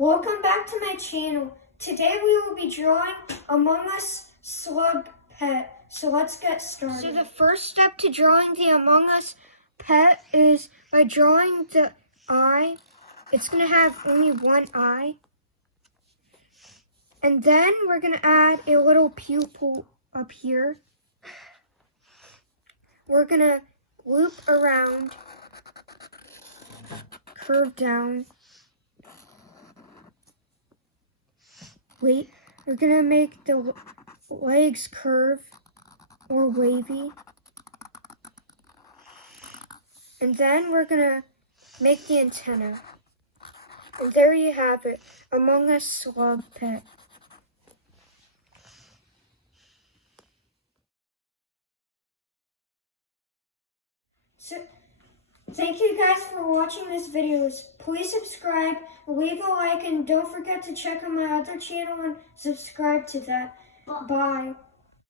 Welcome back to my channel. Today we will be drawing Among Us slug pet. So let's get started. So the first step to drawing the Among Us pet is by drawing the eye. It's going to have only one eye. And then we're going to add a little pupil up here. We're going to loop around, curve down. Wait, we're going to make the legs curve or wavy. And then we're going to make the antenna. And there you have it, Among Us slug pet. So, thank you guys for watching this video. Please subscribe, leave a like, and don't forget to check out my other channel and subscribe to that. Bye.